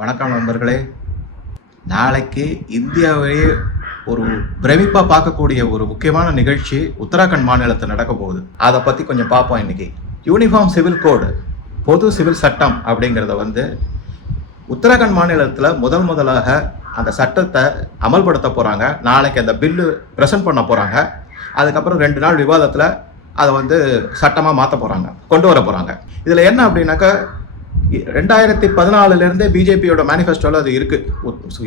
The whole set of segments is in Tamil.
வணக்கம் நண்பர்களே. நாளைக்கு இந்தியாவிலேயே ஒரு பிரமிப்பாக பார்க்கக்கூடிய ஒரு முக்கியமான நிகழ்ச்சி உத்தராகண்ட் மாநிலத்தில் நடக்க போகுது. அதை பற்றி கொஞ்சம் பார்ப்போம். இன்னைக்கு யூனிஃபார்ம் சிவில் கோடு, பொது சிவில் சட்டம் அப்படிங்கிறத உத்தராகண்ட் மாநிலத்தில் முதலாக அந்த சட்டத்தை அமல்படுத்த போகிறாங்க. நாளைக்கு அந்த பில்லு ப்ரெசென்ட் பண்ண போகிறாங்க. அதுக்கப்புறம் 2 நாள் விவாதத்தில் அதை சட்டமாக மாற்ற போகிறாங்க, கொண்டு வர போகிறாங்க. இதில் என்ன அப்படின்னாக்கா, 2014 பிஜேபியோட மேனிஃபெஸ்டோவில் அது இருக்கு.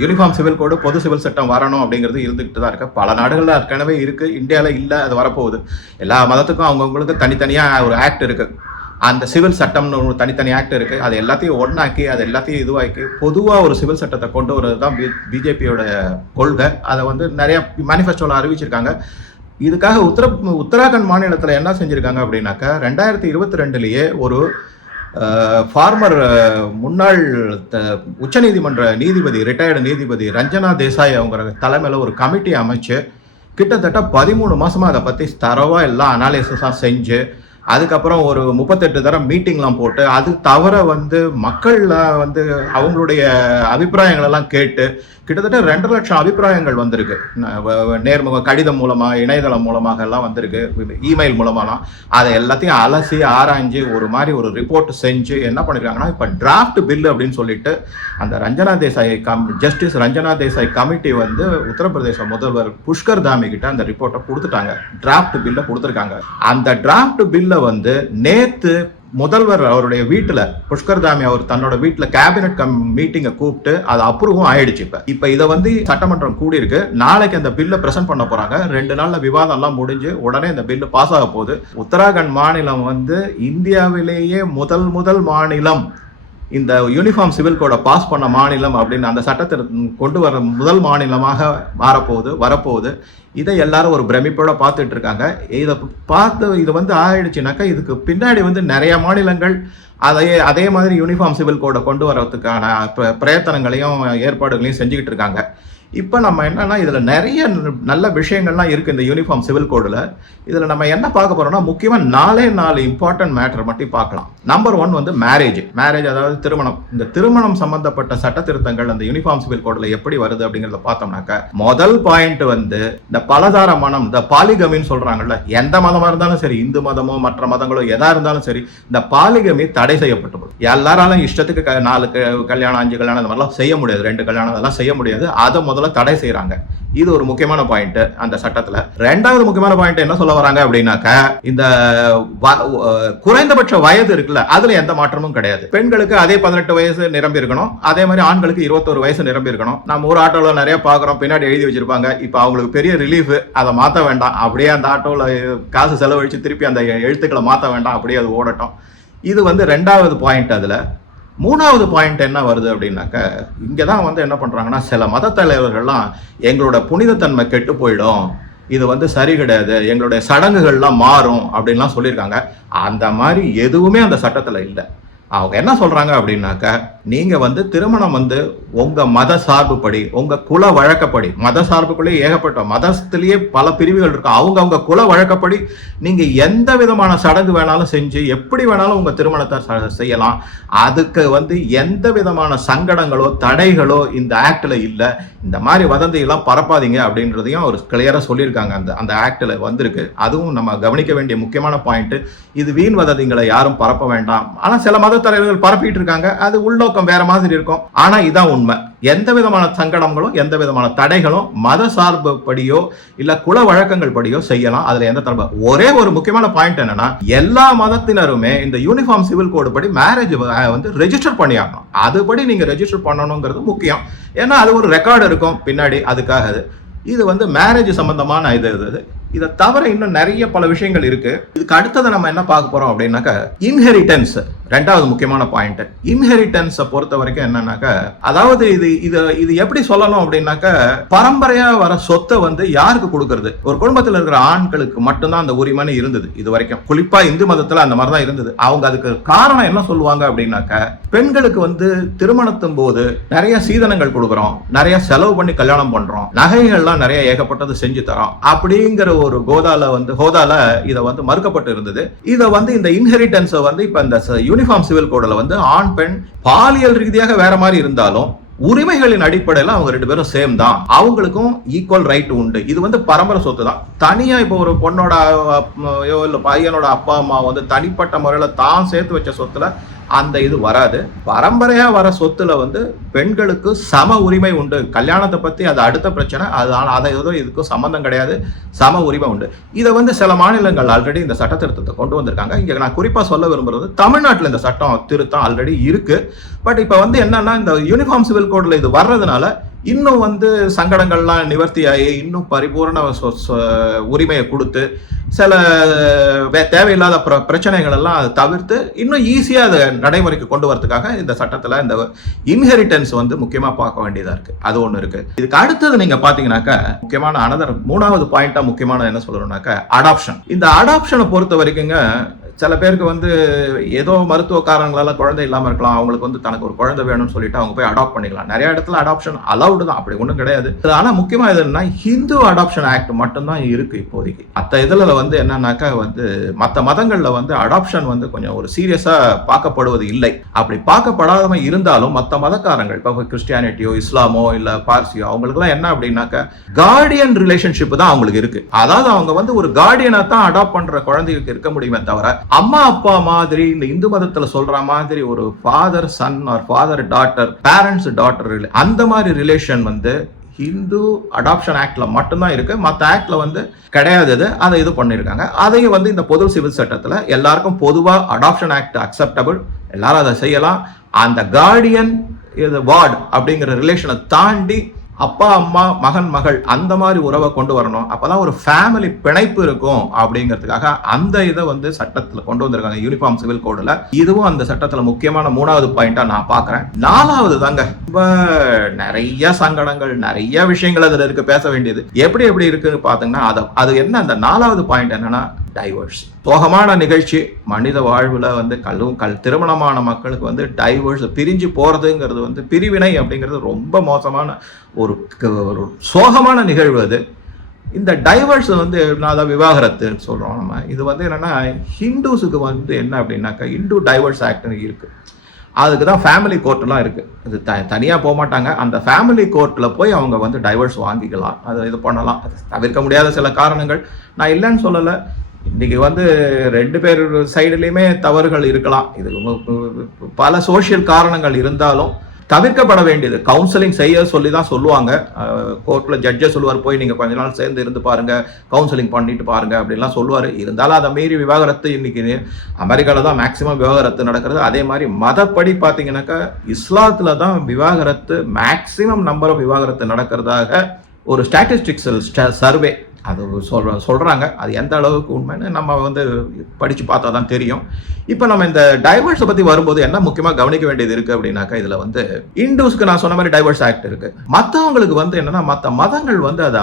யூனிஃபார்ம் சிவில் கோடு, பொது சிவில் சட்டம் வரணும் அப்படிங்கிறது இருந்துகிட்டு தான் இருக்கு. பல நாடுகளில் ஏற்கனவே இருக்கு, இந்தியாவில் இல்லை, அது வரப்போகுது. எல்லா மதத்துக்கும் அவங்கவுங்களுக்கு தனித்தனியாக ஒரு ஆக்ட் இருக்கு. அந்த சிவில் சட்டம்னு ஒரு தனித்தனி ஆக்ட் இருக்கு. அது எல்லாத்தையும் ஒன்னாக்கி, அது எல்லாத்தையும் இதுவாக்கி பொதுவாக ஒரு சிவில் சட்டத்தை கொண்டு வரது தான் பிஜேபியோட கொள்கை. அதை நிறைய மேனிஃபெஸ்டோவில் அறிவிச்சிருக்காங்க. இதுக்காக உத்தராகண்ட் மாநிலத்தில் என்ன செஞ்சிருக்காங்க அப்படின்னாக்கா, 2022 ஒரு ஃபார்மர் முன்னாள் உச்சநீதிமன்ற நீதிபதி, ரிட்டையர்டு நீதிபதி ரஞ்சனா தேசாய் அவங்க தலைமையில் ஒரு கமிட்டி அமைச்சு கிட்டத்தட்ட 13 மாசமா அதை பற்றி தரவாக எல்லாம் அனாலிசிஸாக செஞ்சு, அதுக்கப்புறம் ஒரு 38 தரம் மீட்டிங்லாம் போட்டு, அது தவிர மக்கள்ல அவங்களுடைய அபிப்பிராயங்கள் எல்லாம் கேட்டு கிட்டத்தட்ட 2 லட்சம் அபிப்பிராயங்கள் வந்திருக்கு. நேர்முக கடிதம் மூலமா, இணையதளம் மூலமாக எல்லாம் வந்திருக்கு, இமெயில் மூலமாலாம். அதை எல்லாத்தையும் அலசி ஆராய்ஞ்சு ஒரு ரிப்போர்ட் செஞ்சு என்ன பண்ணிருக்காங்கன்னா, இப்ப டிராஃப்ட் பில் அப்படின்னு சொல்லிட்டு அந்த ரஞ்சனா தேசாய் ஜஸ்டிஸ் ரஞ்சனா தேசாய் கமிட்டி உத்தரப்பிரதேச முதல்வர் புஷ்கர் தாமி கிட்ட அந்த ரிப்போர்ட்டை கொடுத்துட்டாங்க. டிராஃப்ட் பில்ல கொடுத்துருக்காங்க. அந்த டிராஃப்ட் பில்ல நேத்து முதல்வர் அவருடைய வீட்டுல, புஷ்கர் தாமி அவர் தன்னோட வீட்டுல கேபினட் மீட்டிங்கை கூப்பிட்டு அது அப்ரூவும் ஆயிடுச்சு. இப்ப இதை சட்டமன்றம் கூடி இருக்கு. நாளைக்கு அந்த பில்லை பிரசன்ட் பண்ண போறாங்க. 2 நாள்ல விவாதம் எல்லாம் முடிஞ்சு உடனே இந்த பில்லு பாஸ் ஆக போகுது. உத்தராகண்ட் மாநிலம் இந்தியாவிலேயே முதல் மாநிலம் இந்த யூனிஃபார்ம் சிவில் கோடை பாஸ் பண்ண மாநிலம் அப்படின்னு அந்த சட்டத்தை கொண்டு வர முதல் மாநிலமாக வரப்போகுது. இதை எல்லாரும் ஒரு பிரமிப்போட பார்த்துட்டு இருக்காங்க. இதை பார்த்து இது ஆயிடுச்சுனாக்கா, இதுக்கு பின்னாடி நிறைய மாநிலங்கள் அதே மாதிரி யூனிஃபார்ம் சிவில் கோடை கொண்டு வரதுக்கான பிரயத்தனங்களையும் ஏற்பாடுகளையும் செஞ்சுக்கிட்டு இருக்காங்க. இப்போ நம்ம என்னன்னா, இதுல நிறைய நல்ல விஷயங்கள்லாம் இருக்கு இந்த யூனிஃபார்ம் சிவில் கோடுல. இதுல நம்ம என்ன பார்க்க போறோம்னா, முக்கியமா 4 இம்பார்ட்டன்ட் மேட்டர் மட்டும் பார்க்கலாம். நம்பர் 1 மேரேஜ், அதாவது திருமணம். இந்த திருமணம் சம்பந்தப்பட்ட சட்ட திருத்தங்கள் அந்த யூனிஃபார்ம் சிவில் கோடுல எப்படி வருது அப்படிங்கறத பார்த்தோம்னாக்க, முதல் பாயிண்ட் இந்த பலதார மனம், இந்த பாலிகமின்னு சொல்றாங்கல்ல, எந்த மதமா இருந்தாலும் சரி, இந்து மதமோ மற்ற மதங்களோ எதா இருந்தாலும் சரி, இந்த பாலிகமி தடை செய்யப்பட்டு எல்லாராலும் இஷ்டத்துக்கு 4 கல்யாணம் 5 கல்யாணம் இந்த மாதிரிலாம் செய்ய முடியாது. 2 கல்யாணம் அதெல்லாம் செய்ய முடியாது. அதை முதல்ல தடை செய்யறாங்க. இது ஒரு முக்கியமான பாயிண்ட் அந்த சட்டத்துல. 2வது முக்கியமான பாயிண்ட் என்ன சொல்ல வராங்க அப்படின்னாக்க, இந்த குறைந்தபட்ச வயது இருக்குல்ல, அதுல எந்த மாற்றமும் கிடையாது. பெண்களுக்கு அதே 18 வயசு நிரம்பி இருக்கணும். அதே மாதிரி ஆண்களுக்கு 21 வயசு நிரம்பி இருக்கணும். நம்ம ஒரு ஆட்டோல நிறைய பாக்குறோம், பின்னாடி எழுதி வச்சிருப்பாங்க, இப்ப அவங்களுக்கு பெரிய ரிலீஃப், அதை மாத்த வேண்டாம், அப்படியே அந்த ஆட்டோல காசு செலவழிச்சு திருப்பி அந்த எழுத்துக்களை மாத்த வேண்டாம், அப்படியே அது ஓடட்டும். இது 2வது பாயிண்ட். அதுல 3வது பாயிண்ட் என்ன வருது அப்படின்னாக்க, இங்கதான் என்ன பண்றாங்கன்னா, சில மத தலைவர்கள்லாம் எங்களோட புனிதத்தன்மை கெட்டு போயிடும், இது சரி கிடையாது, எங்களுடைய சடங்குகள்லாம் மாறும் அப்படின்லாம் சொல்லியிருக்காங்க. அந்த மாதிரி எதுவுமே அந்த சட்டத்துல இல்லை. அவங்க என்ன சொல்றாங்க அப்படின்னாக்க, நீங்க திருமணம் உங்க மத சார்புப்படி, உங்க குல வழக்கப்படி, மத சார்புக்குள்ளே ஏகப்பட்ட மதத்திலேயே பல பிரிவுகள் இருக்கு, அவங்க குல வழக்கப்படி நீங்க எந்த விதமான சடங்கு வேணாலும் செஞ்சு எப்படி வேணாலும் உங்க திருமணத்தை செய்யலாம். அதுக்கு எந்த விதமான சங்கடங்களோ தடைகளோ இந்த ஆக்ட்ல இல்ல. இந்த மாதிரி வதந்தியெல்லாம் பரப்பாதீங்க அப்படின்றதையும் ஒரு கிளியரா சொல்லியிருக்காங்க. அந்த ஆக்ட்ல வந்திருக்கு. அதுவும் நம்ம கவனிக்க வேண்டிய முக்கியமான பாயிண்ட். இது வீண் வதந்திகளை யாரும் பரப்ப வேண்டாம். ஆனா சில மத தலைவர்கள் பரப்பிட்டு இருக்காங்க, அது உள்நோக்கம் வேற மாதிரி இருக்கும். ஆனா இதான் உண்மை. எந்த விதமான சங்கடங்களும் எந்த விதமான தடைகளும் மத சார்பு படியோ இல்ல குல வழக்கங்கள் படியோ செய்யலாம். அதுல எந்த தரப்பு. ஒரே ஒரு முக்கியமான பாயிண்ட் என்னன்னா, எல்லா மதத்தினருமே இந்த யூனிஃபார்ம் சிவில் கோடு படி மேரேஜ் ரெஜிஸ்டர் பண்ணியாகணும். அதுபடி நீங்க ரெஜிஸ்டர் பண்ணணுங்கிறது முக்கியம். ஏன்னா அது ஒரு ரெக்கார்டு இருக்கும் பின்னாடி. அதுக்காக இது மேரேஜ் சம்பந்தமான இது. இதை தவிர இன்னும் நிறைய பல விஷயங்கள் இருக்கு. இதுக்கு அடுத்ததை நம்ம என்ன பார்க்க போறோம் அப்படின்னாக்க, இன்ஹெரிட்டன்ஸ் 2வது முக்கியமான பாயிண்ட். இன்ஹெரிட்டன்ஸை பொறுத்த வரைக்கும் என்னன்னாக்க, அதாவது இது எப்படி சொல்லணும் அப்படின்னாக்க, பரம்பரையா வர சொத்தை யாருக்கு கொடுக்கறது? ஒரு குடும்பத்தில் இருக்கிற ஆண்களுக்கு மட்டும்தான் அந்த உரிமைன்னு இருந்தது இது வரைக்கும். குறிப்பா இந்து மதத்துல அந்த மாதிரி தான் இருந்தது. அவங்க அதுக்கு காரணம் என்ன சொல்லுவாங்க அப்படின்னாக்க, பெண்களுக்கு திருமணத்தும் போது நிறைய சீதனங்கள் கொடுக்குறோம், நிறைய செலவு பண்ணி கல்யாணம் பண்றோம், நகைகள்லாம் நிறைய ஏகப்பட்டது செஞ்சு தரோம் அப்படிங்கிற ஒரு ஹோதால இதை மறுக்கப்பட்டு இருந்தது. இதை இந்த இன்ஹெரிட்டன்ஸை இப்ப இந்த யூனிஃபார்ம் சிவில் கோடில் வந்து ஆண் பெண் பாலியல் ரீதியாக வேற மாதிரி இருந்தாலும் உரிமைகளின் அடிப்படையில் அவங்க 2 பேரும் சேம் தான், அவங்களுக்கும் ஈக்குவல் ரைட் உண்டு. இது வந்து பரம்பரை சொத்து தான். தனியா இப்போ ஒரு பொண்ணோட இல்ல பையனோட அப்பா அம்மா வந்து தனிப்பட்ட முறையில தான் சேர்த்து வச்ச சொத்துல அந்த இது வராது. பரம்பரையா வர சொத்துல வந்து பெண்களுக்கு சம உரிமை உண்டு. கல்யாணத்தை பத்தி அது அடுத்த பிரச்சனை, அதை ஏதோ இதுக்கும் சம்பந்தம் கிடையாது, சம உரிமை உண்டு. இதை வந்து சில மாநிலங்கள் ஆல்ரெடி இந்த சட்ட திருத்தத்தை கொண்டு வந்திருக்காங்க. இங்க நான் குறிப்பா சொல்ல விரும்புறது, தமிழ்நாட்டில் இந்த சட்டம் திருத்தம் ஆல்ரெடி இருக்கு. பட் இப்ப வந்து என்னன்னா, இந்த யூனிஃபார்ம் சிவில் கோட்ல இது வர்றதுனால இன்னும் வந்து சங்கடங்கள்லாம் நிவர்த்தி ஆகி இன்னும் பரிபூர்ண உரிமையை கொடுத்து சில தேவையில்லாத பிரச்சனைகள் எல்லாம் தவிர்த்து இன்னும் ஈஸியா அதை நடைமுறைக்கு கொண்டு வரதுக்காக இந்த சட்டத்துல இந்த இன்ஹெரிட்டன்ஸ் வந்து முக்கியமா பார்க்க வேண்டியதா இருக்கு. அது ஒண்ணு இருக்கு. இதுக்கு அடுத்தது நீங்க பாத்தீங்கன்னாக்கா முக்கியமான அனதர் 3வது பாயிண்டா முக்கியமான என்ன சொல்லணும்னாக்கா அடாப்ஷன். இந்த அடாப்ஷனை பொறுத்த வரைக்குங்க சில பேருக்கு வந்து ஏதோ மருத்துவ காரணங்களால குழந்தை இல்லாமல் இருக்கலாம், அவங்களுக்கு வந்து தனக்கு ஒரு குழந்தை வேணும்னு சொல்லிட்டு அவங்க போய் அடாப்ட் பண்ணிக்கலாம். நிறைய இடத்துல அடாப்ஷன் அலவுடு தான், அப்படி ஒன்றும் கிடையாது. ஆனால் முக்கியமாக எதுன்னா ஹிந்து அடாப்ஷன் ஆக்ட் மட்டும்தான் இருக்கு இப்போதைக்கு. மற்ற இதில் வந்து என்னன்னாக்கா வந்து மற்ற மதங்களில் வந்து அடாப்ஷன் வந்து கொஞ்சம் ஒரு சீரியஸா பார்க்கப்படுவது இல்லை. அப்படி பார்க்கப்படாம இருந்தாலும் மற்ற மதக்காரங்கள் இப்போ கிறிஸ்டியானிட்டியோ இஸ்லாமோ இல்லை பார்சியோ அவங்களுக்குலாம் என்ன அப்படின்னாக்கா கார்டியன் ரிலேஷன்ஷிப் தான் அவங்களுக்கு இருக்கு. அதாவது அவங்க வந்து ஒரு கார்டியனை தான் அடாப்ட் பண்ற குழந்தைகளுக்கு இருக்க முடியுமே தவிர அம்மா அப்பா மாதிரி இந்த இந்து மதத்துல சொல்ற மாதிரி ஒரு father son or father daughter parents daughter அந்த மாதிரி ரிலேஷன் வந்து ஹிந்து அடாப்ஷன் ஆக்ட்ல மட்டும்தான் இருக்கு. மற்ற ஆக்ட்ல வந்து கிடையாது. அதை இது பண்ணிருக்காங்க. அதையும் வந்து இந்த பொது சிவில் சட்டத்துல எல்லாருக்கும் பொதுவா அடாப்ஷன் ஆக்ட் அக்செப்டபிள், எல்லாரும் அதை செய்யலாம். அந்த கார்டியன் வார்டு அப்படிங்கிற ரிலேஷனை தாண்டி அப்பா அம்மா மகன் மகள் அந்த மாதிரி உறவை கொண்டு வரணும். அப்பதான் ஒரு ஃபேமிலி பிணைப்பு இருக்கும் அப்படிங்கிறதுக்காக அந்த இதை வந்து சட்டத்துல கொண்டு வந்திருக்காங்க யூனிஃபார்ம் சிவில் கோடுல. இதுவும் அந்த சட்டத்துல முக்கியமான 3வது பாயிண்டா நான் பாக்குறேன். 4வது தாங்க ரொம்ப நிறைய சங்கடங்கள் நிறைய விஷயங்கள் அதுல இருக்கு பேச வேண்டியது. எப்படி இருக்குன்னு பாத்தீங்கன்னா அது என்ன அந்த 4வது பாயிண்ட் என்னன்னா டைவர்ஸ். சோகமான நிகழ்ச்சி மனித வாழ்வுல வந்து திருமணமான மக்களுக்கு வந்து டைவர்ஸ் பிரிஞ்சு போறதுங்கிறது வந்து பிரிவினை அப்படிங்கிறது ரொம்ப மோசமான ஒரு சோகமான நிகழ்வு. அது இந்த டைவர்ஸ் வந்து நான் விவாகரத்து சொல்றோம் நம்ம. இது வந்து என்னன்னா ஹிந்துஸுக்கு வந்து என்ன அப்படின்னாக்கா இந்து டைவர்ஸ் ஆக்ட் இருக்கு. அதுக்கு தான் ஃபேமிலி கோர்ட்லாம் இருக்கு. இது தனியாக போக மாட்டாங்க. அந்த ஃபேமிலி கோர்ட்டில் போய் அவங்க வந்து டைவர்ஸ் வாங்கிக்கலாம், அது இது பண்ணலாம். அது தவிர்க்க முடியாத சில காரணங்கள், நான் இல்லைன்னு சொல்லலை. இன்னைக்கு வந்து 2 பேர் சைடுலையுமே தவறுகள் இருக்கலாம். இது பல சோசியல் காரணங்கள் இருந்தாலும் தவிர்க்கப்பட வேண்டியது. கவுன்சிலிங் செய்ய சொல்லி தான் சொல்லுவாங்க. கோர்ட்ல ஜட்ஜை சொல்லுவார், போய் நீங்க கொஞ்ச நாள் சேர்ந்து இருந்து பாருங்க, கவுன்சிலிங் பண்ணிட்டு பாருங்க அப்படின்லாம் சொல்லுவார். இருந்தாலும் அதை மீறி விவாகரத்து இன்னைக்கு அமெரிக்காவில் தான் மேக்சிமம் விவாகரத்து நடக்கிறது. அதே மாதிரி மதப்படி பார்த்தீங்கன்னாக்கா இஸ்லாத்துல தான் விவாகரத்து மேக்சிமம் நம்பர் ஆஃப் விவாகரத்து நடக்கிறதாக ஒரு ஸ்டாட்டிஸ்டிக்ஸ் சர்வே அது சொல்றாங்க. அது எந்த அளவுக்கு உண்மைன்னு நம்ம வந்து படிச்சு பார்த்தா தான் தெரியும். இப்போ நம்ம இந்த டைவர்ஸை பத்தி வரும்போது என்ன முக்கியமா கவனிக்க வேண்டியது இருக்கு அப்படின்னாக்கா இதுல வந்து இந்துஸ்க்கு நான் சொன்ன மாதிரி டைவர்ஸ் ஆக்ட் இருக்கு. மற்றவங்களுக்கு வந்து என்னன்னா மற்ற மதங்கள் வந்து அதை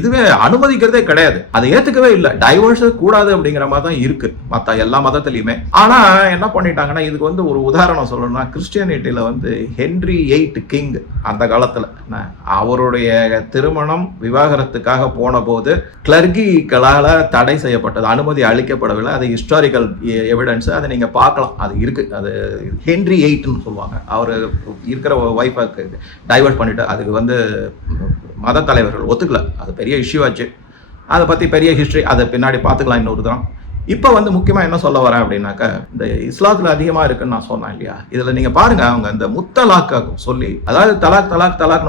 இதுவே அனுமதிக்கிறதே கிடையாது, அதை ஏத்துக்கவே இல்லை. டைவர்ஸ் கூடாது அப்படிங்கிற மாதிரி தான் இருக்கு மற்ற எல்லா மதத்திலையுமே. ஆனா என்ன பண்ணிட்டாங்கன்னா இதுக்கு வந்து ஒரு உதாரணம் சொல்லணும்னா கிறிஸ்டியானிட்டியில வந்து ஹென்றி VIII கிங் அந்த காலத்துல அவருடைய திருமணம் விவாகரத்துக்காக போன போது கிளர்கிகளால தடை செய்யப்பட்டது, அனுமதி அளிக்கப்படவில்லை. அது ஹிஸ்டாரிக்கல் எவிடன்ஸ், அதை நீங்க பார்க்கலாம், அது இருக்கு. அது ஹென்றி VIII சொல்லுவாங்க. அவர் இருக்கிற ஒய்ஃபை டைவர்ட் பண்ணிட்டு அதுக்கு வந்து மத தலைவர்கள் ஒத்துக்கல. அது பெரிய இஷ்யூ ஆச்சு. அதை பத்தி பெரிய ஹிஸ்டரி, அதை பின்னாடி பார்த்துக்கலாம் இன்னொரு தான். இப்போ வந்து முக்கியமா என்ன சொல்ல வரேன் அப்படின்னாக்கா இந்த இஸ்லாத்துல அதிகமா இருக்குன்னு நான் சொன்னேன் இல்லையா. இதுல நீங்க பாருங்க, அவங்க இந்த முத்தலாக்க சொல்லி, அதாவது தலாக்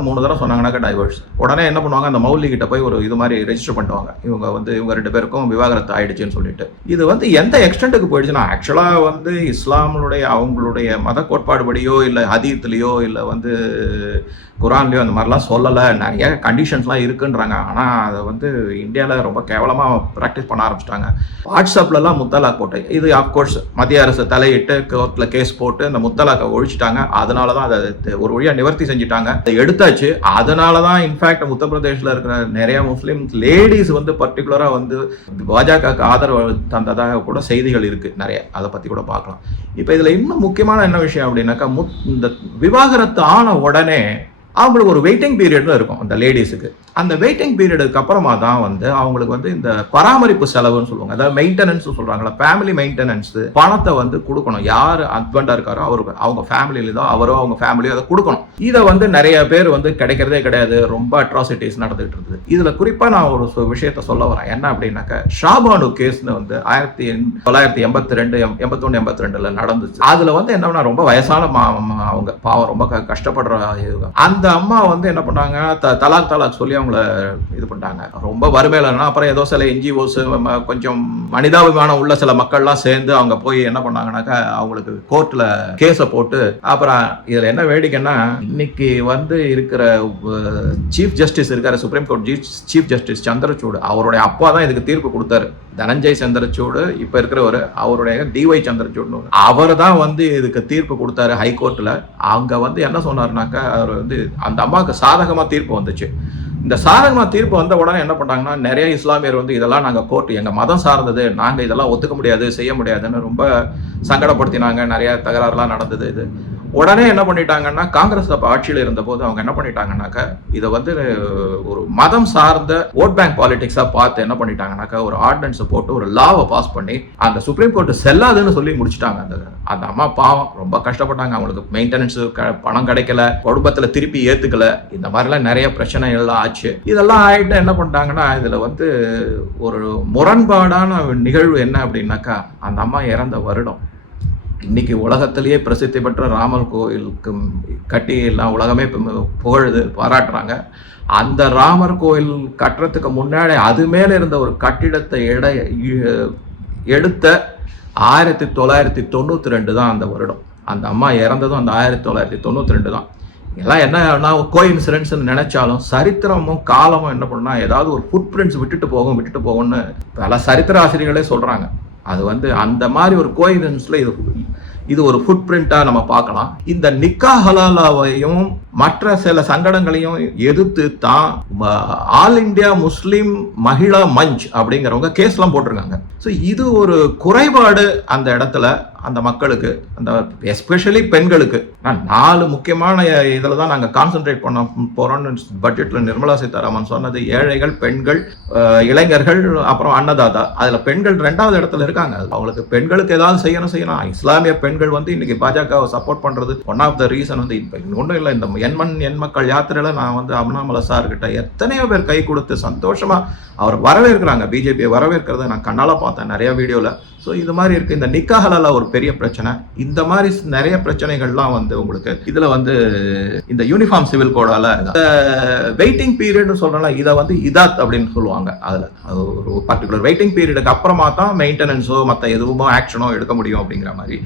3 தடவை சொன்னாங்கன்னாக்கா டைவர்ஸ், உடனே என்ன பண்ணுவாங்க, அந்த மௌலி கிட்ட போய் ஒரு இது மாதிரி ரெஜிஸ்டர் பண்ணுவாங்க. இவங்க 2 பேருக்கும் விவாகரத்து ஆயிடுச்சுன்னு சொல்லிட்டு. இது வந்து எந்த எக்ஸ்டென்ட்டுக்கு போயிடுச்சுன்னா ஆக்சுவலா வந்து இஸ்லாமுடைய அவங்களுடைய மத கோட்பாடுபடியோ இல்லை ஹதீத்லயோ இல்லை வந்து குரான்லயோ அந்த மாதிரிலாம் சொல்லலை. நிறைய கண்டிஷன்ஸ்லாம் இருக்குன்றாங்க. ஆனால் அதை வந்து இந்தியாவில் ரொம்ப கேவலமாக ப்ராக்டிஸ் பண்ண ஆரம்பிச்சிட்டாங்க. வாட்ஸ்அப்லலாம் முத்தலாக் போட்டு, இது ஆஃப்கோர்ஸ் மத்திய அரசு தலையிட்டு கோர்ட்டில் கேஸ் போட்டு அந்த முத்தலாக்கை ஒழிச்சிட்டாங்க. அதனால தான் அதை ஒரு வழியாக நிவர்த்தி செஞ்சுட்டாங்க, அதை எடுத்தாச்சு. அதனால தான் இன்ஃபேக்ட் உத்தரப்பிரதேசில் இருக்கிற நிறைய முஸ்லீம் லேடிஸ் வந்து பர்டிகுலராக வந்து பாஜகவுக்கு ஆதரவு தந்ததாக கூட செய்திகள் இருக்குது நிறைய. அதை பற்றி கூட பார்க்கலாம். இப்போ இதில் இன்னும் முக்கியமான என்ன விஷயம் அப்படின்னாக்கா இந்த விவாகரத்து ஆன உடனே அவங்களுக்கு ஒரு வெயிட்டிங் பீரியட் இருக்கும் அந்த லேடிஸுக்கு. அந்த வெயிட்டிங் பீரியடுக்கு அப்புறமா தான் வந்து அவங்களுக்கு வந்து இந்த பராமரிப்பு செலவுன்னு சொல்லுவாங்க, அதாவது மெயின்டெனன்ஸ் சொல்றாங்களா, ஃபேமிலி மெயின்டெனன்ஸ் பணத்தை வந்து கொடுக்கணும். யார் ஹஸ்பண்டா இருக்காரோ அவருக்கு, அவங்க ஃபேமிலியில தான் அவரோ அவங்க ஃபேமிலியோ அதை கொடுக்கணும். இதை வந்து நிறைய பேர் வந்து கிடைக்கிறதே கிடையாது, ரொம்ப அட்ராசிட்டிஸ் நடந்துட்டு இருக்குது. இதுல குறிப்பா நான் ஒரு விஷயத்த சொல்ல வரேன். என்ன அப்படின்னாக்க, ஷாபானு கேஸ்னு வந்து 1982 81 82ல நடந்துச்சு. அதுல வந்து என்ன, ரொம்ப வயசான அவங்க பாவம் ரொம்ப கஷ்டப்படுற அந்த அம்மா வந்து என்ன பண்ணாங்க, தலாக் சொல்லி அவங்கள இது பண்ணாங்க. ரொம்ப வறுமையில. அப்புறம் ஏதோ சில என்ஜிஓஸ், கொஞ்சம் மனிதாபிமானம் உள்ள சில மக்கள்லாம் சேர்ந்து அவங்க போய் என்ன பண்ணாங்கன்னாக்கா, அவங்களுக்கு கோர்ட்ல கேஸ போட்டு, அப்புறம் இதுல என்ன வேடிக்கைன்னா, இன்னைக்கு வந்து இருக்கிற சீஃப் ஜஸ்டிஸ் இருக்காரு, supreme court chief justice Chandrachud, அவருடைய அப்பா தான் இதுக்கு தீர்ப்பு கொடுத்தாரு. தனஞ்சய் சந்திரசூட் இப்ப இருக்கிறவர், அவருடைய டிஒய் சந்திரசூட், அவர் தான் வந்து இதுக்கு தீர்ப்பு கொடுத்தாரு ஹைகோர்ட்ல. அங்க வந்து என்ன சொன்னாருனாக்கா, அவர் வந்து அந்த அம்மாவுக்கு சாதகமா தீர்ப்பு வந்துச்சு. இந்த சாதகமா தீர்ப்பு வந்த உடனே என்ன பண்ணாங்கன்னா, நிறைய இஸ்லாமியர் வந்து இதெல்லாம் நாங்க கோர்ட் எங்க மதம் சார்ந்தது, நாங்க இதெல்லாம் ஒத்துக்க முடியாது, செய்ய முடியாதுன்னு ரொம்ப சங்கடப்படுத்தினாங்க. நிறைய தகராறுலாம் நடந்தது. இது உடனே என்ன பண்ணிட்டாங்கன்னா, காங்கிரஸ் அப்ப ஆட்சியில் இருந்த போது அவங்க என்ன பண்ணிட்டாங்கன்னாக்கா, இதை வந்து ஒரு மதம் சார்ந்த ஓட் பேங்க் பாலிடிக்ஸா பார்த்து என்ன பண்ணிட்டாங்கன்னாக்கா, ஒரு ஆர்டினன்ஸ் போட்டு ஒரு லாவை பாஸ் பண்ணி அந்த சுப்ரீம் கோர்ட் செல்லாதுன்னு சொல்லி முடிச்சுட்டாங்க. அந்த அம்மா பாவம் ரொம்ப கஷ்டப்பட்டாங்க. அவங்களுக்கு மெயின்டெனன்ஸ் பணம் கிடைக்கல, குடும்பத்துல திருப்பி ஏத்துக்கல, இந்த மாதிரிலாம் நிறைய பிரச்சனைகள்லாம் ஆச்சு. இதெல்லாம் ஆயிட்டு என்ன பண்ணிட்டாங்கன்னா, இதுல வந்து ஒரு முரண்பாடான நிகழ்வு என்ன அப்படின்னாக்கா, அந்த அம்மா இறந்த வருடம். இன்னைக்கு உலகத்திலேயே பிரசித்தி பெற்ற ராமர் கோயிலுக்கு கட்டி எல்லாம் உலகமே புகழுது, பாராட்டுறாங்க. அந்த ராமர் கோயில் கட்டுறதுக்கு முன்னாடி அது மேல இருந்த ஒரு கட்டிடத்தை எடுத்த 1992 தான் அந்த வருடம். அந்த அம்மா இறந்ததும் அந்த 1992 தான். எல்லாம் என்ன கோ இன்சிடென்ட்ஸ் நினைச்சாலும், சரித்திரமும் காலமும் என்ன பண்ணா, ஏதாவது ஒரு ஃபுட் பிரிண்ட்ஸ் விட்டுட்டு போகும்னு பல சரித்திர ஆசிரியர்களே சொல்றாங்க. அது வந்து அந்த மாதிரி ஒரு கோயின்சிடென்ஸ்ல இது ஒரு ஃபுட் பிரிண்டா நம்ம பார்க்கலாம். இந்த நிக்கா ஹலாலாவையும் மற்ற சில சங்கடங்களையும் எதிர்த்து தான் ஆல் இந்தியா முஸ்லிம் மகிழா மஞ்ச் அப்படிங்கிறவங்க கேஸ்லாம் போட்டிருக்காங்க. ஸோ இது ஒரு குறைபாடு அந்த இடத்துல அந்த மக்களுக்கு, அந்த எஸ்பெஷலி பெண்களுக்கு. 4 முக்கியமான இதில் தான் நாங்கள் கான்சென்ட்ரேட் பண்ண போகிறோம்னு பட்ஜெட்டில் நிர்மலா சீதாராமன் சொன்னது. ஏழைகள், பெண்கள், இளைஞர்கள், அப்புறம் அன்னதாதா. அதில் பெண்கள் 2வது இடத்துல இருக்காங்க. அவங்களுக்கு பெண்களுக்கு ஏதாவது செய்யணும். இஸ்லாமிய பெண்கள் வந்து இன்னைக்கு பாஜகவை சப்போர்ட் பண்ணுறது ஒன் ஆஃப் த ரீசன் வந்து இப்போ ஒன்றும் இல்லை. இந்த எண் மக்கள் யாத்திரையில நான் வந்து அண்ணாமலை சார் கிட்ட எத்தனையோ பேர் கை கொடுத்து சந்தோஷமா அவர் வரவேற்கிறாங்க. பிஜேபியை வரவேற்கிறத நான் கண்ணால பார்த்தேன் நிறைய வீடியோல. ஸோ இது மாதிரி இருக்கு. இந்த நிக்கா ஹலாலா ஒரு பெரிய பிரச்சனை. இந்த மாதிரி நிறைய பிரச்சனைகள்லாம் வந்து உங்களுக்கு இதுல வந்து இந்த யூனிஃபார்ம் சிவில் கோடால வெயிட்டிங் பீரியட்னு சொல்றோம்ல, இதை வந்து இதாத் அப்படின்னு சொல்லுவாங்க. அதுல ஒரு பர்டிகுலர் வெயிட்டிங் பீரியடுக்கு அப்புறமா தான் மெயின்டெனன்ஸோ மற்ற எதுவுமோ ஆக்ஷனோ எடுக்க முடியும் அப்படிங்கிற மாதிரி.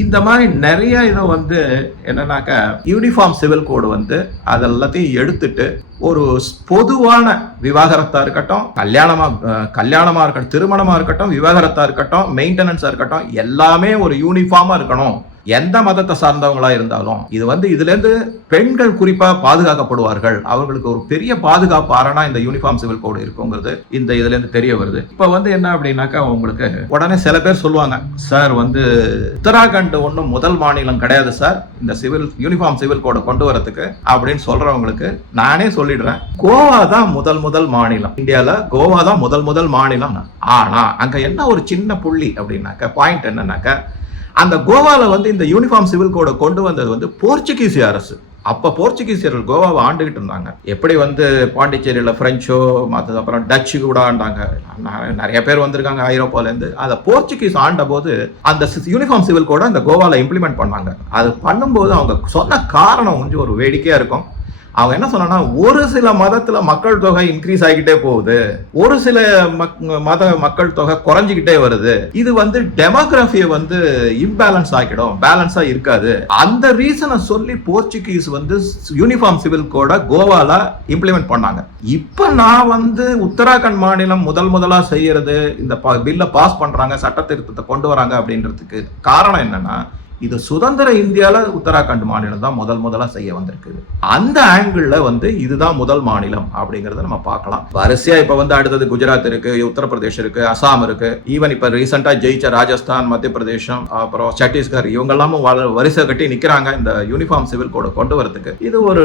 இந்த மாதிரி நிறைய இதை வந்து என்னன்னாக்கா, யூனிஃபார்ம் சிவில் கோடு வந்து அதெல்லாத்தையும் எடுத்துட்டு ஒரு பொதுவான விவாகரத்தா இருக்கட்டும், கல்யாணமா இருக்கட்டும், திருமணமா இருக்கட்டும், விவாகரத்தா இருக்கட்டும், மெயின்டெனன்ஸா இருக்கட்டும், எல்லாமே ஒரு யூனிஃபார்மா இருக்கணும். எந்த மதத்தை சார்ந்தவங்களா இருந்தாலும் இது வந்து இதுல இருந்து பெண்கள் குறிப்பா பாதுகாக்கப்படுவார்கள். அவர்களுக்கு ஒரு பெரிய பாதுகாப்பு அரணா இந்த யூனிஃபார்ம் சிவில் கோடு இருக்குங்கிறது இந்த இதுல இருந்து தெரிய வருது. இப்ப வந்து என்ன அப்படின்னாக்கா, உங்களுக்கு உடனே சில பேர் சொல்லுவாங்க, சார் வந்து உத்தராகண்ட் ஒன்றும் முதல் மாநிலம் கிடையாது சார் இந்த யூனிஃபார்ம் சிவில் கோடை கொண்டு வரதுக்கு அப்படின்னு சொல்றவங்களுக்கு நானே சொல்லிடுறேன், கோவா தான் முதல் மாநிலம். இந்தியால கோவா தான் முதல் மாநிலம். ஆனா அங்க என்ன ஒரு சின்ன புள்ளி அப்படின்னாக்க, பாயிண்ட் என்னன்னாக்க, அந்த கோவால வந்து இந்த யூனிஃபார்ம் சிவில் கோடை கொண்டு வந்தது வந்து போர்ச்சுகீஸ் அரசு. அப்ப போர்ச்சுகீசியர்கள் கோவாவை ஆண்டுகிட்டு இருந்தாங்க. எப்படி வந்து பாண்டிச்சேரியில பிரெஞ்சோ, மற்றது அப்புறம் டச்சு கூட ஆண்டாங்க. நிறைய பேர் வந்திருக்காங்க ஐரோப்பால இருந்து. அதை போர்ச்சுகீஸ் ஆண்ட போது அந்த யூனிஃபார்ம் சிவில் கோடை அந்த கோவால இம்ப்ளிமெண்ட் பண்ணாங்க. அது பண்ணும்போது அவங்க சொன்ன காரணம் கொஞ்சம் ஒரு வேடிக்கையா இருக்கும். அவங்க என்ன சொன்னா, ஒரு சில மதத்துல மக்கள் தொகை இன்க்ரீஸ் ஆகிட்டே போகுது, ஒரு சில மக்கள் தொகை குறைஞ்சிக்கிட்டே வருது. இது வந்து டெமோகிராஃபியை வந்து இம்பேலன்ஸ் ஆகிடும், பேலன்ஸா இருக்காது. அந்த ரீசனை சொல்லி போர்ச்சுகீஸ் வந்து யூனிஃபார்ம் சிவில் கோட கோவால இம்ப்ளிமெண்ட் பண்ணாங்க. இப்ப நான் வந்து உத்தராகண்ட் மாநிலம் முதலா செய்யறது, இந்த பில்ல பாஸ் பண்றாங்க, சட்ட திருத்தத்தை கொண்டு வராங்க அப்படின்றதுக்கு காரணம் என்னன்னா, இது சுதந்திர இந்தியால உத்தராகண்ட் மாநிலம் தான் முதலா செய்ய வந்திருக்குது. அந்த ஆங்கிள் இதுதான் முதல் மாநிலம் அப்படிங்கறத நம்ம பார்க்கலாம். வரிசையா இப்ப அடுத்தது குஜராத் இருக்கு, உத்தரப்பிரதேஷ் இருக்கு, அசாம் இருக்கு, ஈவன் இப்ப ரீசெண்டா ஜெயிச்ச ராஜஸ்தான், மத்திய பிரதேசம், அப்புறம் சத்தீஸ்கர், இவங்க எல்லாமும் வரிசை கட்டி நிக்கிறாங்க இந்த யூனிஃபார்ம் சிவில் கோடை கொண்டு வரதுக்கு. இது ஒரு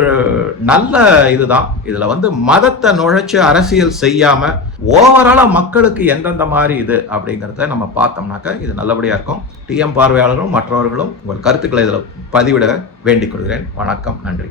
நல்ல இதுதான். இதுல மதத்தை நுழைச்சு அரசியல் செய்யாம ஓவராலா மக்களுக்கு எந்தெந்த மாதிரி இது அப்படிங்கறத நம்ம பார்த்தோம்னாக்க இது நல்லபடியா இருக்கும். டிஎம் பார்வையாளர்களும் மற்றவர்களும் உங்கள் கருத்துக்களை இதில் பதிவிட வேண்டிக் கொள்கிறேன். வணக்கம், நன்றி.